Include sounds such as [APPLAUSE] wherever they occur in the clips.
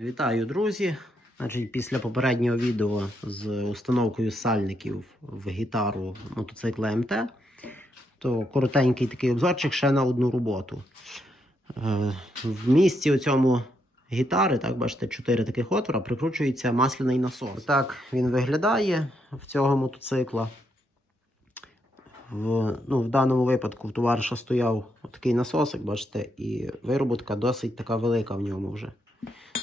Вітаю, друзі! Значить, після попереднього відео з установкою сальників в гітару мотоцикла МТ, то коротенький такий обзорчик ще на одну роботу. Е, В місці у цьому гітари, так бачите, чотири таких отвора, прикручується масляний насос. Так він виглядає в цього мотоцикла. В, ну, в даному випадку в товариша стояв такий насосик, бачите, і вироботка досить така велика в ньому вже.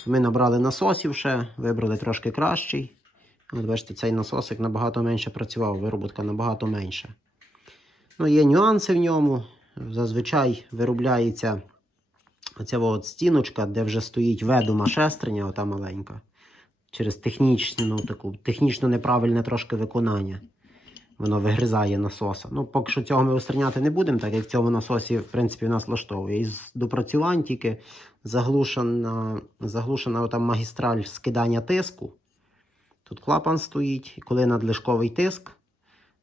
Ми набрали насосів ще, вибрали трошки кращий. От бачите, цей насосик набагато менше працював, вироботка набагато менша. Ну, є нюанси в ньому. Зазвичай виробляється оця от стіночка, де вже стоїть ведома шестерня, ота маленька. Через технічну, таку, технічно неправильне трошки виконання. Воно вигризає насоса. Ну, поки що цього ми устраняти не будемо, так як в цьому насосі, в принципі, нас влаштовує. Із допрацювань тільки заглушена, заглушена отам магістраль скидання тиску. Тут клапан стоїть, і коли надлишковий тиск,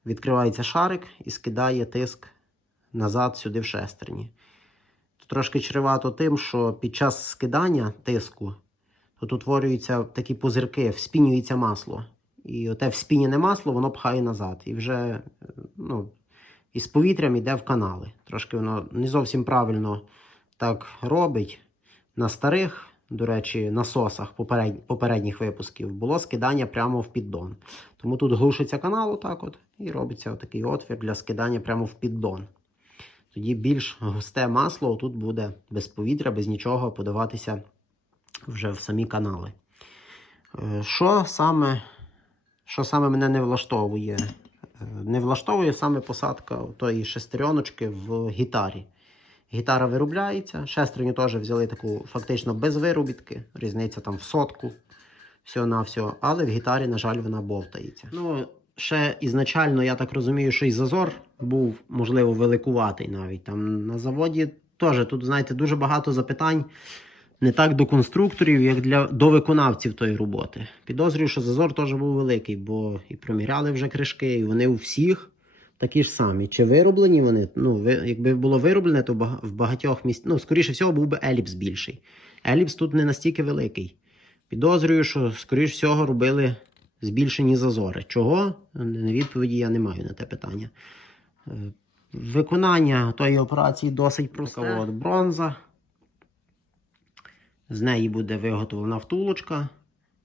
відкривається шарик і скидає тиск назад сюди в шестерні. Тут трошки чревато тим, що під час скидання тиску тут утворюються такі пузирки, вспінюється масло. І оте вспінене масло воно пхає назад. І вже е, ну, із повітрям йде в канали. Трошки воно не зовсім правильно так робить. На старих, до речі, насосах поперед... попередніх випусків було скидання прямо в піддон. Тому тут глушиться канал отак от, і робиться такий отвір для скидання прямо в піддон. Тоді більш густе масло тут буде без повітря, без нічого подаватися вже в самі канали. Е, Що саме, що саме мене не влаштовує? Е, Не влаштовує саме посадка тої шестереночки в гітарі. Гітара виробляється, шестерню теж взяли таку фактично без виробітки, різниця там в сотку, всього на але в гітарі, на жаль, вона бовтається. Ну, ще ізначально, я так розумію, що і зазор був, можливо, великуватий навіть. Там на заводі теж тут, знаєте, дуже багато запитань. Не так до конструкторів, як для до виконавців тої роботи. Підозрюю, що зазор теж був великий, бо і проміряли вже кришки, і вони у всіх такі ж самі. Чи вироблені вони? Ну, ви, якби було вироблене, то в багатьох місць, ну, скоріше всього, був би еліпс більший. Еліпс тут не настільки великий. Підозрюю, що, скоріш всього, робили збільшені зазори. Чого? На відповіді я не маю на те питання. Е, Виконання тої операції досить просте. От бронза. З неї буде виготовлена втулочка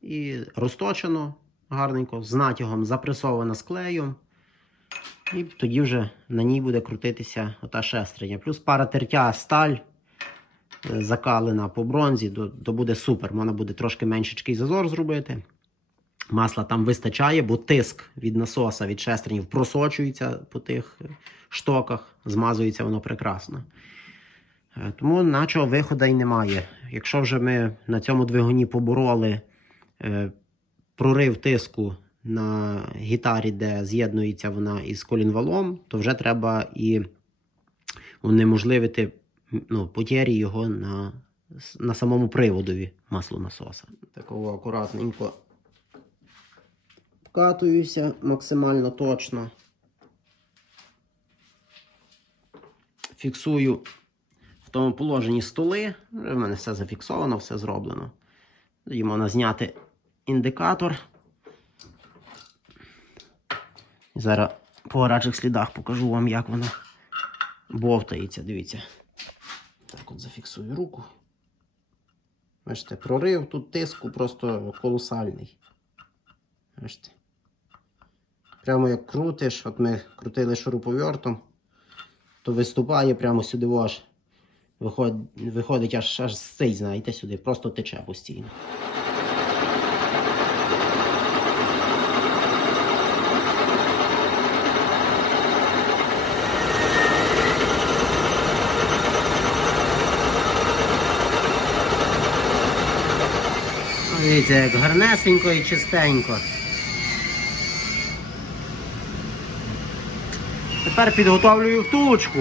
і розточено гарненько, з натягом запресована з. І тоді вже на ній буде крутитися ота шестерня. Плюс пара тертя сталь е, закалена по бронзі, то, то буде супер. Можна буде трошки меншечкий зазор зробити. Масла там вистачає, бо тиск від насоса, від шестернів просочується по тих штоках, змазується воно прекрасно. Е, Тому начого виходу й немає. Якщо вже ми на цьому двигуні побороли е, прорив тиску на гітарі, де з'єднується вона із колінвалом, то вже треба і унеможливити ну, потері його на, на самому приводові маслонасоса. Такого акуратненько вкатуюся максимально точно. Фіксую в тому положенні столи. В мене все зафіксовано, все зроблено. Тоді можна зняти індикатор. І зараз по гарячих слідах покажу вам, як воно бовтається. Дивіться. Так от зафіксую руку. Бачите, прорив тут тиску просто колосальний. Бачите. Прямо як крутиш, от ми крутили шуруповертом, то виступає прямо сюди аж. Виходить, виходить аж аж з цей, знаєте, сюди, просто тече постійно. Дивіться, як гарнесенько і чистенько. Тепер підготовлюю втулочку.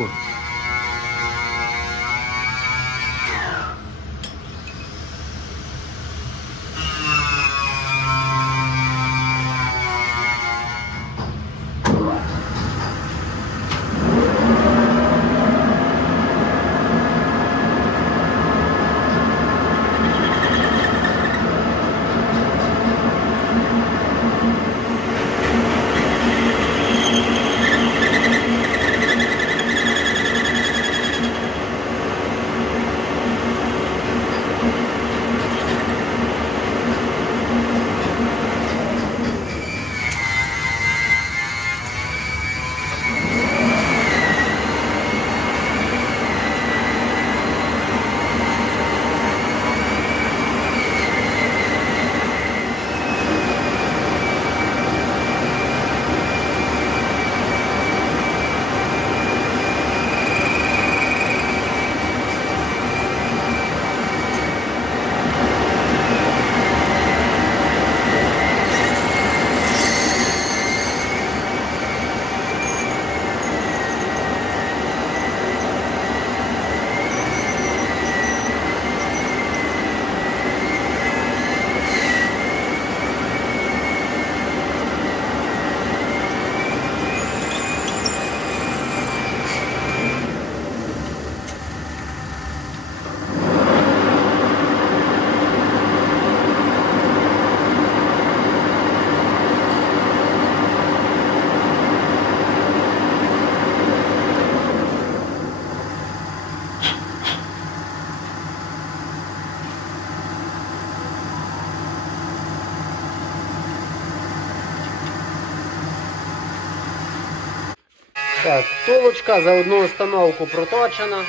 Так, втулочка за одну установку проточена.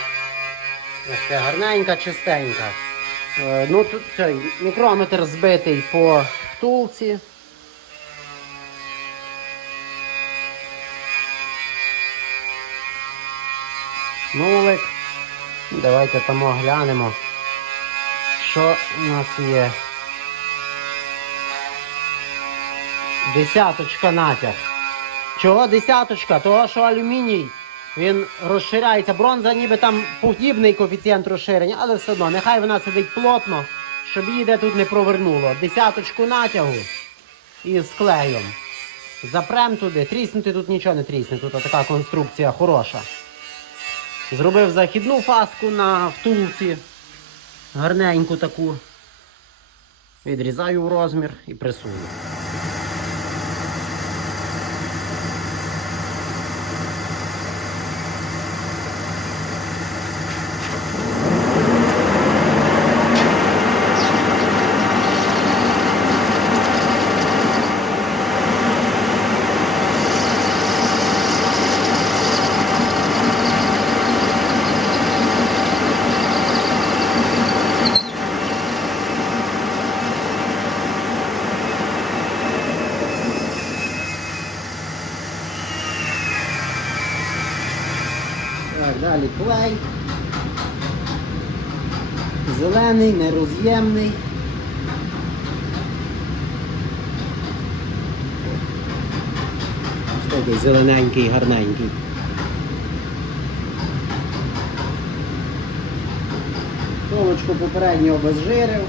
Ще гарненька, чистенька. Е, ну тут цей мікрометр збитий по втулці. Нулик. Давайте там оглянемо, що у нас є. Десяточка натяг. Чого десяточка? Того, що алюміній він розширяється. Бронза ніби там подібний коефіцієнт розширення, але все одно, нехай вона сидить плотно, щоб її де тут не провернуло. Десяточку натягу і з клеєм. Запрем туди, тріснути тут нічого не трісне, тут така конструкція хороша. Зробив західну фаску на втулці. Гарненьку таку. Відрізаю в розмір і присую. Так, далі клей. Зелений, нероз'ємний. Такий зелененький, гарненький. Толочку попередньо обезжирив.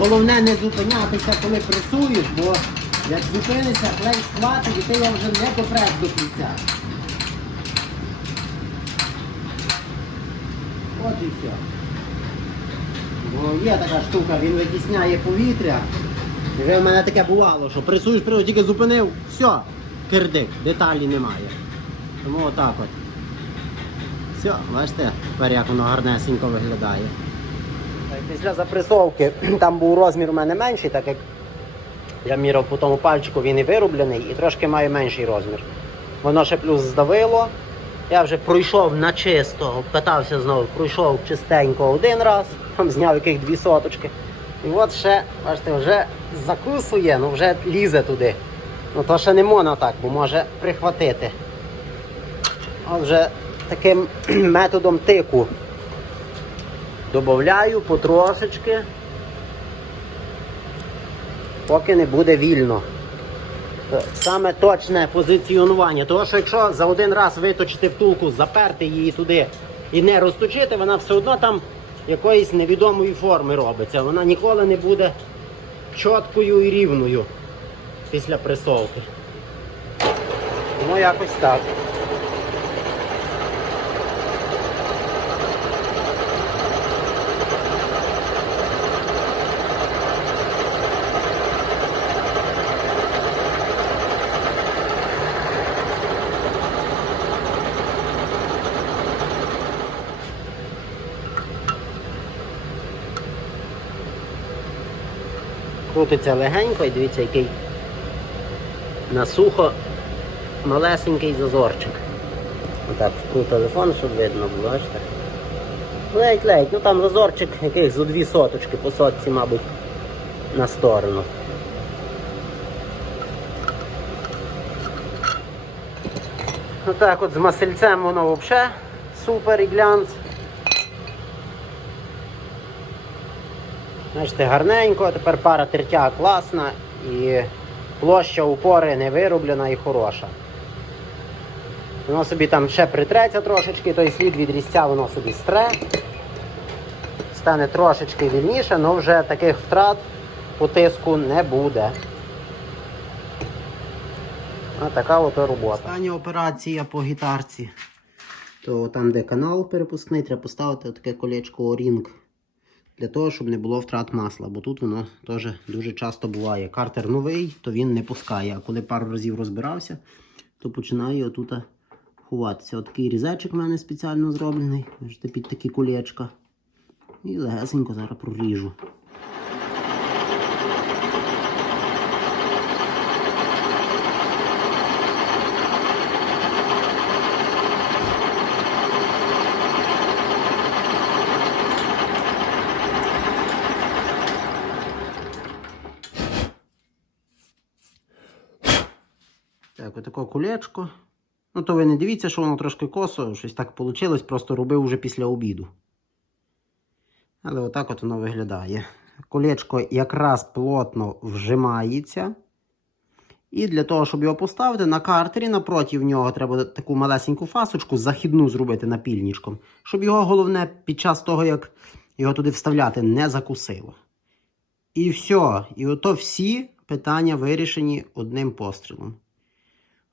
Головне не зупинятися, коли пресуєш, бо як зупинишся, клей схватить і ти його вже не допреш до кінця. От і все. Бо є така штука, він витісняє повітря. І вже в мене таке бувало, що пресуєш, пресуєш, тільки зупинив, все, кирдик, деталі немає. Тому отак от. Все, бачите, тепер як воно гарнесенько виглядає. Після запресовки там був розмір у мене менший, так як я міряв по тому пальчику, він і вироблений, і трошки має менший розмір. Воно ще плюс здавило. Я вже пройшов на чисто, обкатався знову, пройшов чистенько один раз, там зняв яких дві соточки. І от ще, бачите, вже закусує, ну вже лізе туди. Ну то ще не можна так, бо може прихватити. От вже таким [CLEARS THROAT] методом тику Добавляю потрошечки, поки не буде вільно. Саме точне позиціонування. Тому що якщо за один раз виточити втулку, заперти її туди і не розточити, вона все одно там якоїсь невідомої форми робиться. Вона ніколи не буде чіткою і рівною після пресовки. Тому якось так. Крутиться легенько і дивіться, який на сухо малесенький зазорчик. Отак вкру телефон, щоб видно було, бачите. Ледь-ледь, ну там зазорчик яких зо дві соточки по сотці, мабуть, на сторону. Отак от з масельцем воно взагалі супер і глянц. Бачите, гарненько, тепер пара тертя класна і площа упори не вироблена і хороша. Воно собі там ще притреться трошечки, той слід від різця воно собі стре. Стане трошечки вільніше, але вже таких втрат по тиску не буде. Ось така от робота. Остання операція по гітарці. То там, де канал перепускний, треба поставити таке колечко Орінг для того, щоб не було втрат масла, бо тут воно теж дуже часто буває. Картер новий, то він не пускає. А коли пару разів розбирався, то починає отут ховатися. Отакий різечок в мене спеціально зроблений. Під такі кулечка. І легесенько зараз проріжу. Так, отако кулечко. Ну, то ви не дивіться, що воно трошки косо, щось так вийшло, просто робив уже після обіду. Але отак от воно виглядає. Колечко якраз плотно вжимається. І для того, щоб його поставити на картері, напроти нього треба таку малесеньку фасочку західну зробити напільничком, щоб його головне під час того, як його туди вставляти, не закусило. І все. І ото всі питання вирішені одним пострілом.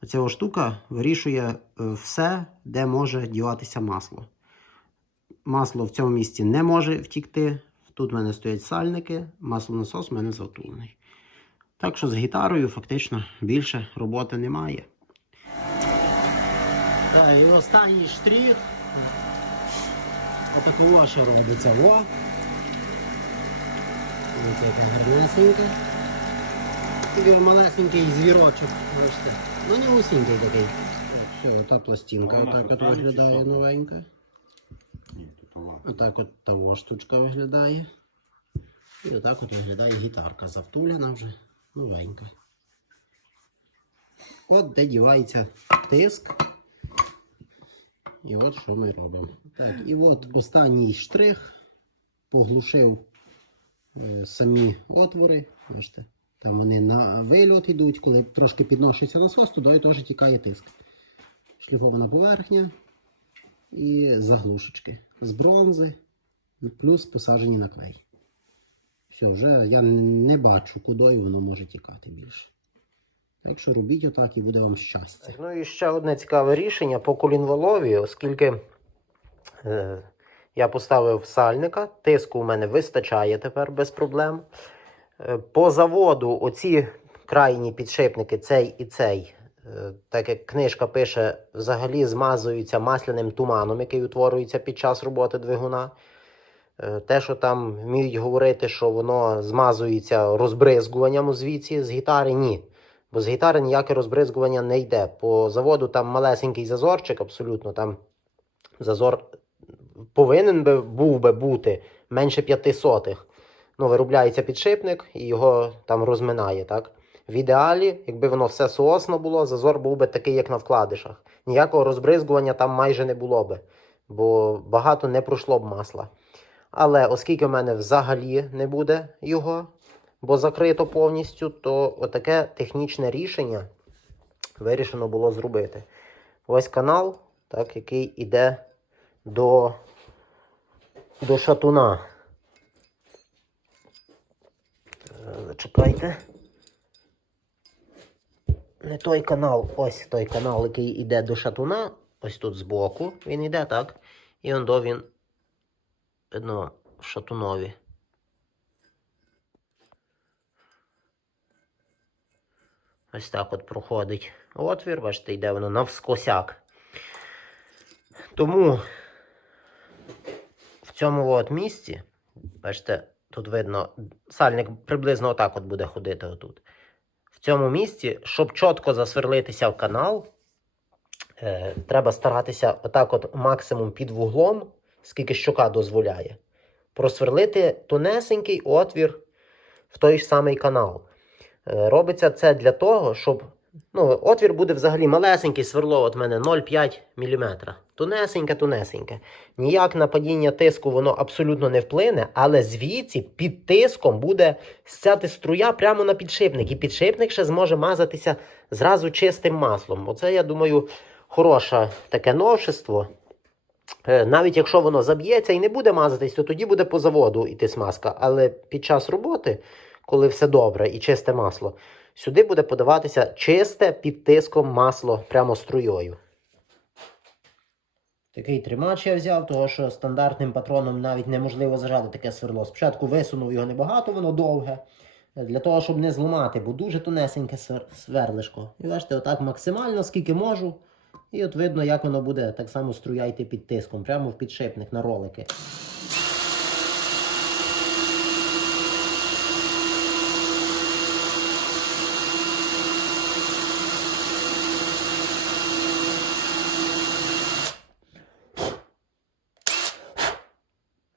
Оця штука вирішує е, все, де може діватися масло. Масло в цьому місці не може втікти. Тут в мене стоять сальники, маслонасос в мене затулений. Так що з гітарою фактично більше роботи немає. Так, і останній штрих. Отакого ще робиться. Во. Ось яка гарнесенька. Такий малесенький звірочок, бачите. Ну не усінький такий. Так, все, ота пластинка отак от виглядає новенька. Отак от того штучка виглядає. І отак от виглядає гітарка завтуляна вже новенька. От де дівається тиск. І от що ми робимо. Так, і от останній штрих поглушив е, самі отвори. Бачите, там вони на вильот йдуть, коли трошки підношується насос, туди теж тікає тиск. Шліфована поверхня і заглушечки з бронзи, плюс посаджені на клей. Все, вже я не бачу, куди воно може тікати більше. Так що робіть отак і буде вам щастя. Ну і ще одне цікаве рішення по колінвалові, оскільки е, я поставив сальника, тиску у мене вистачає тепер без проблем. Е, по заводу оці крайні підшипники, цей і цей, е, так як книжка пише, взагалі змазуються масляним туманом, який утворюється під час роботи двигуна. Е, Те, що там вміють говорити, що воно змазується розбризгуванням у звідси з гітари, ні. Бо з гітари ніяке розбризгування не йде. По заводу там малесенький зазорчик, абсолютно там зазор повинен би був би бути менше п'яти сотих. Ну, виробляється підшипник і його там розминає, так? В ідеалі, якби воно все соосно було, зазор був би такий, як на вкладишах. Ніякого розбризгування там майже не було би, бо багато не пройшло б масла. Але оскільки в мене взагалі не буде його, бо закрито повністю, то отаке технічне рішення вирішено було зробити. Ось канал, так, який іде до, до шатуна. Е, Зачекайте. Не той канал, ось той канал, який йде до шатуна. Ось тут збоку він йде, так? І он до він видно шатунові. Ось так от проходить отвір, бачите, йде воно навскосяк. Тому в цьому от місці, бачите, тут видно, сальник приблизно отак от буде ходити отут. В цьому місці, щоб чітко засверлитися в канал, е, треба старатися отак от максимум під вуглом, скільки щока дозволяє, просверлити тонесенький отвір в той ж самий канал. Е, Робиться це для того, щоб. Ну, отвір буде взагалі малесенький сверло от мене 0,5 мм. Тонесеньке, тонесеньке. Ніяк на падіння тиску воно абсолютно не вплине, але звідси під тиском буде стяти струя прямо на підшипник. І підшипник ще зможе мазатися зразу чистим маслом. Оце, я думаю, хороше таке новшество. Е, Навіть якщо воно заб'ється і не буде мазатись, то тоді буде по заводу йти смазка. Але під час роботи, коли все добре і чисте масло, сюди буде подаватися чисте під тиском масло прямо струєю. Такий тримач я взяв, того що стандартним патроном навіть неможливо зажати таке сверло. Спочатку висунув його небагато, воно довге. Для того, щоб не зламати, бо дуже тонесеньке сверлишко. І бачите, отак максимально, скільки можу. І от видно, як воно буде так само струяйти під тиском, прямо в підшипник на ролики.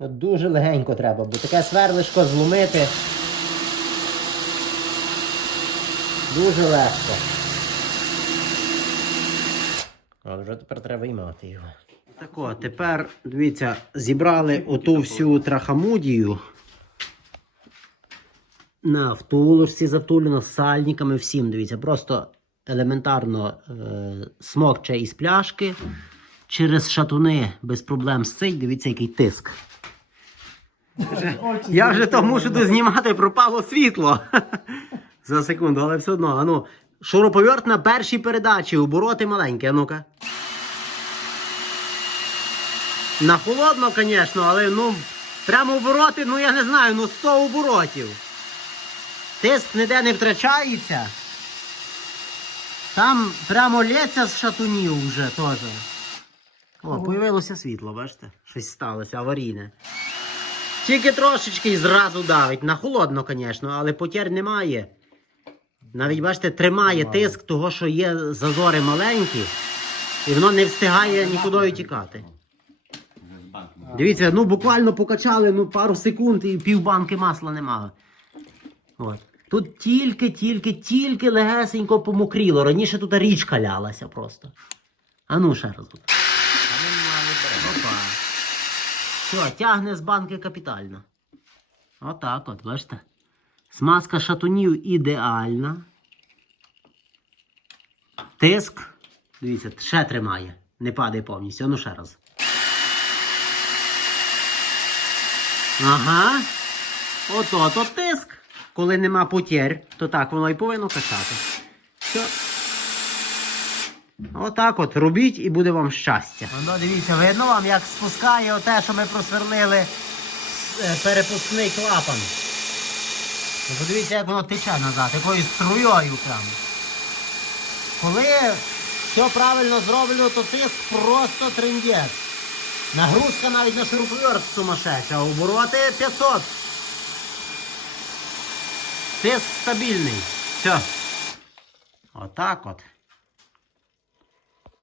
От дуже легенько треба, бо таке сверлишко зломити дуже легко. А вже тепер треба виймати його. Так о, тепер, дивіться, зібрали оту всю трахамудію. На втулочці завтулено, з сальниками, всім, дивіться, просто елементарно е, смокче із пляшки. Через шатуни без проблем сцить, дивіться, який тиск. Я вже то мушу дознімати, пропало світло. [LAUGHS] За секунду, але все одно. Ану, шуруповерт на першій передачі, обороти маленькі, а ну-ка. На холодно, звісно, але ну, прямо обороти, ну я не знаю, ну 100 оборотів. Тиск ніде не втрачається. Там прямо лється з шатунів вже теж. О, появилося світло, бачите? Щось сталося, аварійне. Тільки трошечки і зразу давить. На холодно, звісно, але потір немає. Навіть, бачите, тримає тиск того, що є зазори маленькі, і воно не встигає нікуди тікати. Вже з банком. Дивіться, ну буквально покачали ну, пару секунд і півбанки масла немає. От. Тут тільки, тільки, тільки легесенько помокріло. Раніше тут річка лялася просто. А ну ще раз. Тут. Опа. Все, тягне з банки капітально. Отак от, бачите? Смазка шатунів ідеальна. Тиск. Дивіться, ще тримає. Не падає повністю. Ну ще раз. Ага. Ото то тиск. Коли нема потєр, то так воно і повинно качати. Все. Отак от робіть і буде вам щастя. Ну, дивіться, видно вам, як спускає те, що ми просверлили е, перепускний клапан. Ну, Подивіться, як воно тече назад, якою струєю прямо. Коли все правильно зроблено, то тиск просто трендець. Нагрузка навіть на шуруповерт сумасшедша, а обороти 500. Тиск стабільний. Все. Отак от.